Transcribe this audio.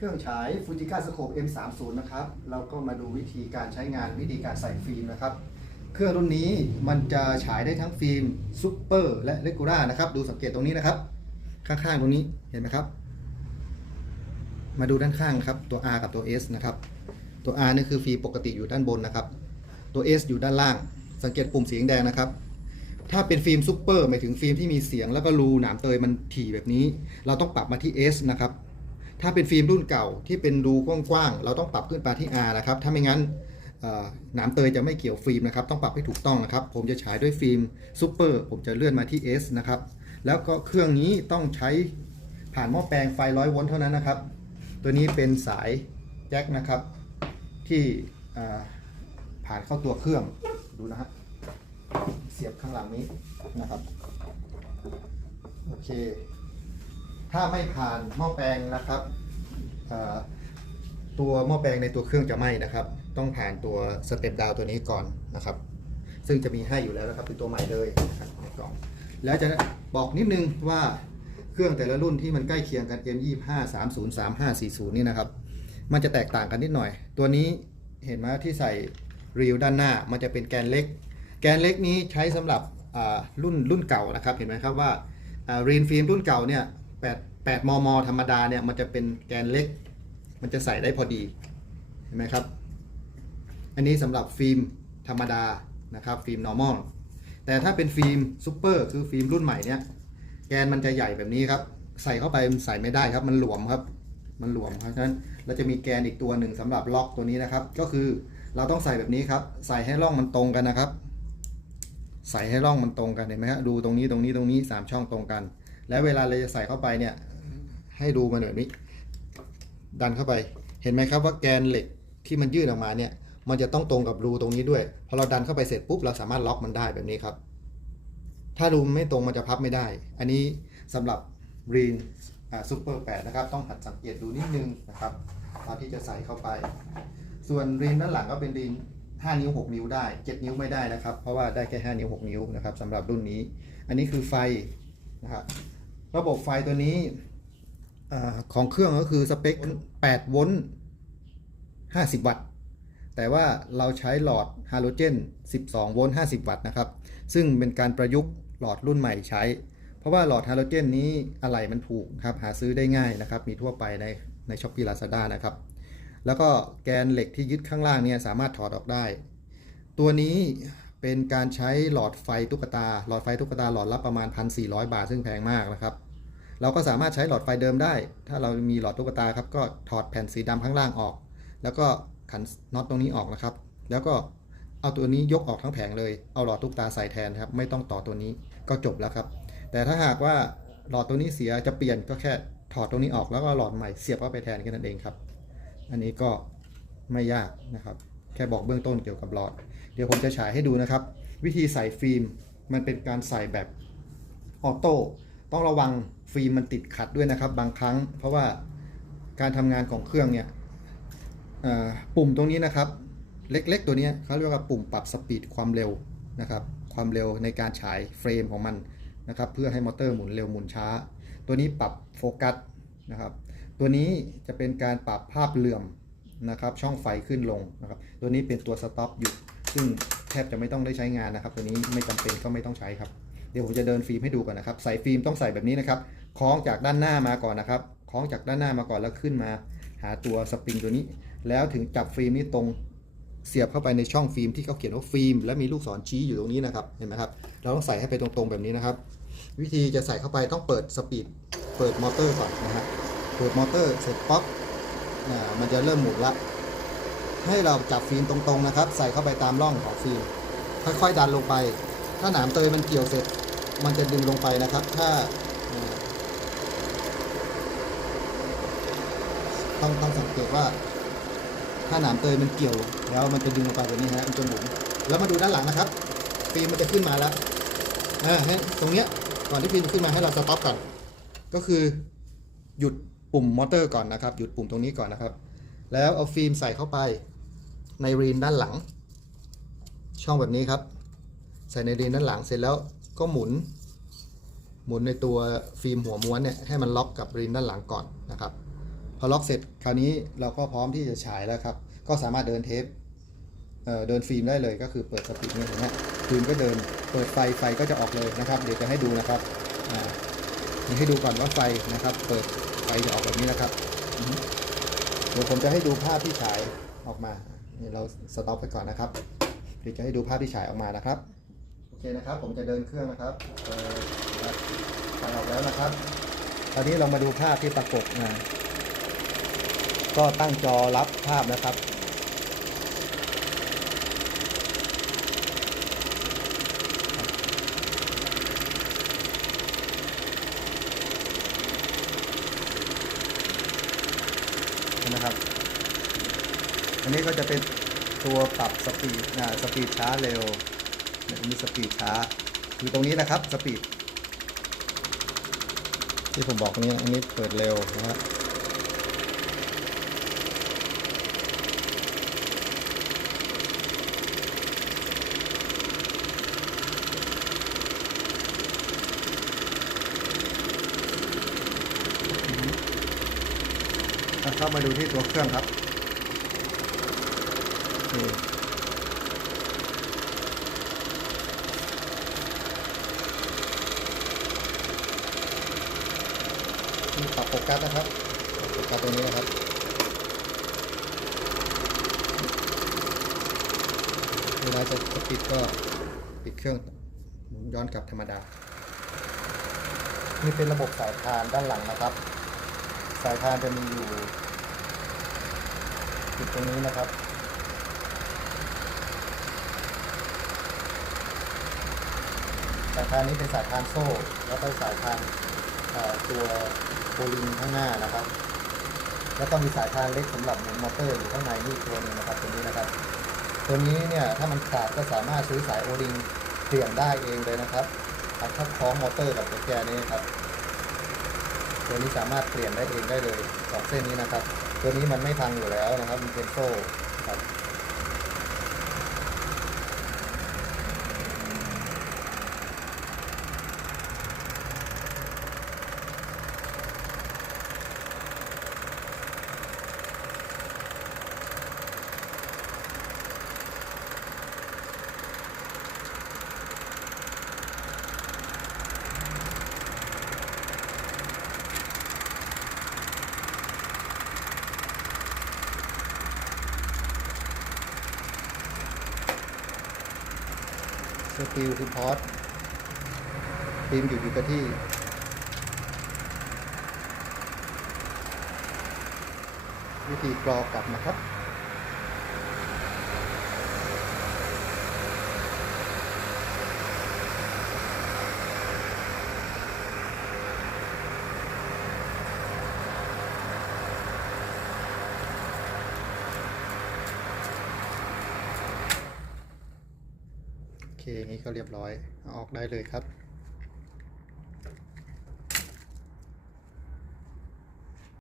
เครื่องฉายฟูจิก้าสโคป M30 นะครับ เราก็มาดูวิธีการใช้งานวิธีการใส่ฟิล์มนะครับ เครื่องรุ่นนี้มันจะฉายได้ทั้งฟิล์มซูเปอร์และเลกูร่านะครับ ดูสังเกตตรงนี้นะครับ ข้างๆตรงนี้เห็นไหมครับ มาดูด้านข้างครับ ตัว R กับตัว S นะครับ ตัว R นี่คือฟิล์มปกติอยู่ด้านบนนะครับ ตัว S อยู่ด้านล่าง สังเกตปุ่มสีแดงนะครับถ้าเป็นฟิล์มซูเปอร์หมายถึงฟิล์มที่มีเสียงแล้วก็รูหนามเตยมันถี่แบบนี้ เราต้องปรับมาที่ S นะครับ ถ้าเป็นฟิล์มรุ่นเก่าที่เป็นรูกว้างๆ เราต้องปรับขึ้นมาที่ R นะครับ ถ้าไม่งั้นหนามเตยจะไม่เกี่ยวฟิล์มนะครับ ต้องปรับให้ถูกต้องนะครับ ผมจะฉายด้วยฟิล์มซูเปอร์ ผมจะเลื่อนมาที่ S นะครับ แล้วก็เครื่องนี้ต้องใช้ผ่านหม้อแปลงไฟ100โวลต์เท่านั้นนะครับ ตัวนี้เป็นสายแจ็คนะครับ ที่ผ่านเข้าตัวเครื่อง ดูนะฮะ เสียบข้างหลังนี้นะครับ โอเค ถ้าไม่ผ่านหม้อแปลงนะครับตัวหม้อแปลงในตัวเครื่องจะไหม้นะครับ ต้องผ่านตัวสเต็ปดาวตัวนี้ก่อนนะครับ ซึ่งจะมีให้อยู่แล้วนะครับเป็นตัวใหม่เลยนะครับในกล่องแล้วจะบอกนิดนึงว่าเครื่องแต่ละรุ่นที่มันใกล้เคียงกัน M25 30 35 40 นี่นะครับ มันจะแตกต่างกันนิดหน่อย ตัวนี้เห็นไหมที่ใส่รีวด้านหน้ามันจะเป็นแกนเล็ก แกนเล็กนี้ใช้สำหรับรุ่นรุ่นเก่านะครับ เห็นไหมครับว่ารีนฟิล์มรุ่นเก่าเนี่ย 8 8มม ธรรมดาเนี่ยมันจะเป็นแกนเล็ก มันจะใส่ได้พอดีเห็นไหมครับ อันนี้สำหรับฟิล์มธรรมดานะครับฟิล์ม normal แต่ถ้าเป็นฟิล์มซูเปอร์คือฟิล์มรุ่นใหม่เนี่ยแกนมันจะใหญ่แบบนี้ครับ ใส่เข้าไปมันใส่ไม่ได้ครับ มันหลวมครับ มันหลวมเพราะฉะนั้นเราจะมีแกนอีกตัวหนึ่งสำหรับล็อกตัวนี้นะครับ ก็คือเราต้องใส่แบบนี้ครับ ใส่ให้ร่องมันตรงกันนะครับ ใส่ให้ร่องมันตรงกันเห็นไหมฮะดูตรงนี้ตรงนี้ตรงนี้สามช่องตรงกัน แล้วเวลาเราจะใส่เข้าไปเนี่ย ให้ดูมันแบบนี้ ดันเข้าไป เห็นไหมครับว่าแกนเหล็กที่มันยื่นออกมาเนี่ย มันจะต้องตรงกับรูตรงนี้ด้วย พอเราดันเข้าไปเสร็จปุ๊บเราสามารถล็อกมันได้แบบนี้ครับ ถ้ารูไม่ตรงมันจะพับไม่ได้ อันนี้สำหรับรีนซูเปอร์แปดนะครับ ต้องหัดสังเกตดูนิดนึงนะครับตอนที่จะใส่เข้าไป ส่วนรีนด้านหลังก็เป็นรีน5 นิ้ว 6 นิ้วได้ 7 นิ้วไม่ได้นะครับ เพราะว่าได้แค่ 5 นิ้ว 6 นิ้วนะครับสำหรับรุ่นนี้ อันนี้คือไฟนะครับ ระบบไฟตัวนี้อของเครื่องก็คือสเปค 8 โวลต์ 50 วัตต์ แต่ว่าเราใช้หลอดฮาโลเจน 12 โวลต์ 50 วัตต์นะครับ ซึ่งเป็นการประยุกต์หลอดรุ่นใหม่ใช้ เพราะว่าหลอดฮาโลเจนนี้อะไหล่มันถูกครับ หาซื้อได้ง่ายนะครับ มีทั่วไปในในช้อปปี้ลาซาด้านะครับ แล้วก็แกนเหล็กที่ยึดข้างล่างเนี่ยสามารถถอดออกได้ ตัวนี้ เป็นการใช้หลอดไฟตุ๊กตา หลอดไฟตุ๊กตาหลอดละประมาณ 1,400 บาท ซึ่งแพงมากนะครับ เราก็สามารถใช้หลอดไฟเดิมได้ ถ้าเรามีหลอดตุ๊กตาครับ ก็ถอดแผ่นสีดำข้างล่างออก แล้วก็ขันน็อตตรงนี้ออกนะครับ แล้วก็เอาตัวนี้ยกออกทั้งแผงเลย เอาหลอดตุ๊กตาใส่แทนครับ ไม่ต้องต่อตัวนี้ ก็จบแล้วครับ แต่ถ้าหากว่าหลอดตัวนี้เสียจะเปลี่ยนก็แค่ถอดตรงนี้ออกแล้วก็หลอดใหม่เสียบเข้าไปแทนแค่นั้นเองครับ อันนี้ก็ไม่ยากนะครับ แค่บอกเบื้องต้นเกี่ยวกับหลอด เดี๋ยวผมจะฉายให้ดูนะครับ วิธีใส่ฟิล์มมันเป็นการใส่แบบออโต้ต้องระวังฟิล์มมันติดขัดด้วยนะครับ บางครั้ง เพราะว่าการทำงานของเครื่องเนี่ยปุ่มตรงนี้นะครับ เล็กๆ ตัวนี้เขาเรียกว่าปุ่มปรับสปีดความเร็วนะครับ ความเร็วในการฉายเฟรมของมันนะครับ เพื่อให้มอเตอร์หมุนเร็วหมุนช้า ตัวนี้ปรับโฟกัสนะครับ ตัวนี้จะเป็นการปรับภาพเหลื่อม นะครับ ช่องไฟขึ้นลงนะครับ ตัวนี้เป็นตัวสต็อปอยู่ ซึ่งแทบจะไม่ต้องได้ใช้งานนะครับ ตัวนี้ไม่จำเป็นก็ไม่ต้องใช้ครับ เดี๋ยวผมจะเดินฟิล์มให้ดูก่อนนะครับ ใส่ฟิล์มต้องใส่แบบนี้นะครับ คล้องจากด้านหน้ามาก่อนนะครับ คล้องจากด้านหน้ามาก่อนแล้วขึ้นมา หาตัวสปริงตัวนี้ แล้วถึงจับฟิล์มนี้ตรงเสียบเข้าไปในช่องฟิล์มที่เขาเขียนว่าฟิล์มและมีลูกศรชี้อยู่ตรงนี้นะครับ เห็นไหมครับ เราต้องใส่ให้ไปตรงๆแบบนี้นะครับ วิธีจะใส่เข้าไปต้องเปิดสปีด เปิดมอเตอร์ก่อนนะฮะ เปิดมอเตอร์เสร็จป๊อป มันจะเริ่มหมุนละ ให้เราจับฟิล์มตรงๆนะครับ ใส่เข้าไปตามร่องของฟิล์ม ค่อยๆดันลงไป ถ้าหนามเตยมันเกี่ยวเสร็จ มันจะดึงลงไปนะครับ ถ้าต้องต้องสังเกตว่า ถ้าหนามเตยมันเกี่ยว แล้วมันจะดึงลงไปแบบนี้ฮะมันจะหมุน แล้วมาดูด้านหลังนะครับ ฟิล์มมันจะขึ้นมาแล้วอ่าให้ตรงเนี้ยก่อนที่ฟิล์มขึ้นมาให้เราสต็อปก่อน ก็คือหยุด ปุ่มมอเตอร์ก่อนนะครับ หยุดปุ่มตรงนี้ก่อนนะครับ แล้วเอาฟิล์มใส่เข้าไปในรีนด้านหลัง ช่องแบบนี้ครับ ใส่ในรีนด้านหลังเสร็จแล้วก็หมุน หมุนในตัวฟิล์มหัวม้วนเนี่ยให้มันล็อกกับรีนด้านหลังก่อนนะครับ พอล็อกเสร็จคราวนี้เราก็พร้อมที่จะฉายแล้วครับ ก็สามารถเดินเทปเเดินฟิล์มได้เลยก็คือเปิดสปีดนี่เห็นไหมฟิล์มก็เดินเปิดไฟไฟก็จะออกเลยนะครับ เดี๋ยวจะให้ดูนะครับนี่ให้ดูก่อนว่าไฟนะครับ เปิด ไฟจะออกแบบนี้นะครับอือฮึเดี๋ยวผมจะให้ดูภาพที่ฉายออกมานี่เราสต็อปไปก่อนนะครับ เดี๋ยวจะให้ดูภาพที่ฉายออกมานะครับ โอเคนะครับ ผมจะเดินเครื่องนะครับเอ่อไฟออกแล้วนะครับ ตอนนี้เรามาดูภาพที่ปรากฏนะ ก็ตั้งจอรับภาพนะครับนะครับ อันนี้ ก็จะเป็นตัวปรับสปีดนะสปีดช้าเร็วนี่ยมีสปีดช้าอยู่ตรงนี้นะครับสปีดที่ผมบอกนี้อันนี้เปิดเร็วนะฮะอะเข้ามาดูที่ตัวเครื่องครับ นี่ปรับโฟกัสนะครับโฟกัสตรงนี้นะครับเวลาจะจะปิดก็ปิดเครื่องหมุนย้อนกลับธรรมดา นี่เป็นระบบสายพานด้านหลังนะครับ สายพานจะมีอยู่จุดตรงนี้นะครับ สายพานนี้เป็นสายพานโซ่ แล้วก็สายพานตัวโบลิงข้างหน้านะครับ แล้วก็มีสายพานเล็กสำหรับหมุนมอเตอร์อยู่ข้างในนี่ตัวนึงนะครับตัวนี้นะครับ ตัวนี้เนี่ยถ้ามันขาดก็สามารถซื้อสายโอลิงเปลี่ยนได้เองเลยนะครับเอาเข้าคล้องมอเตอร์กับตัวแกนี้ครับ ตัวนี้สามารถเปลี่ยนได้เองได้เลยสองเส้นนี้นะครับ ตัวนี้มันไม่พังอยู่แล้วนะครับ มันเป็นโซ่ครับ สติลคือพอสฟิล์มอยู่อยู่กับที่ วิธีกรอกลับนะครับ อเคอย่างนี้ก็เรียบร้อยออกได้เลยครับ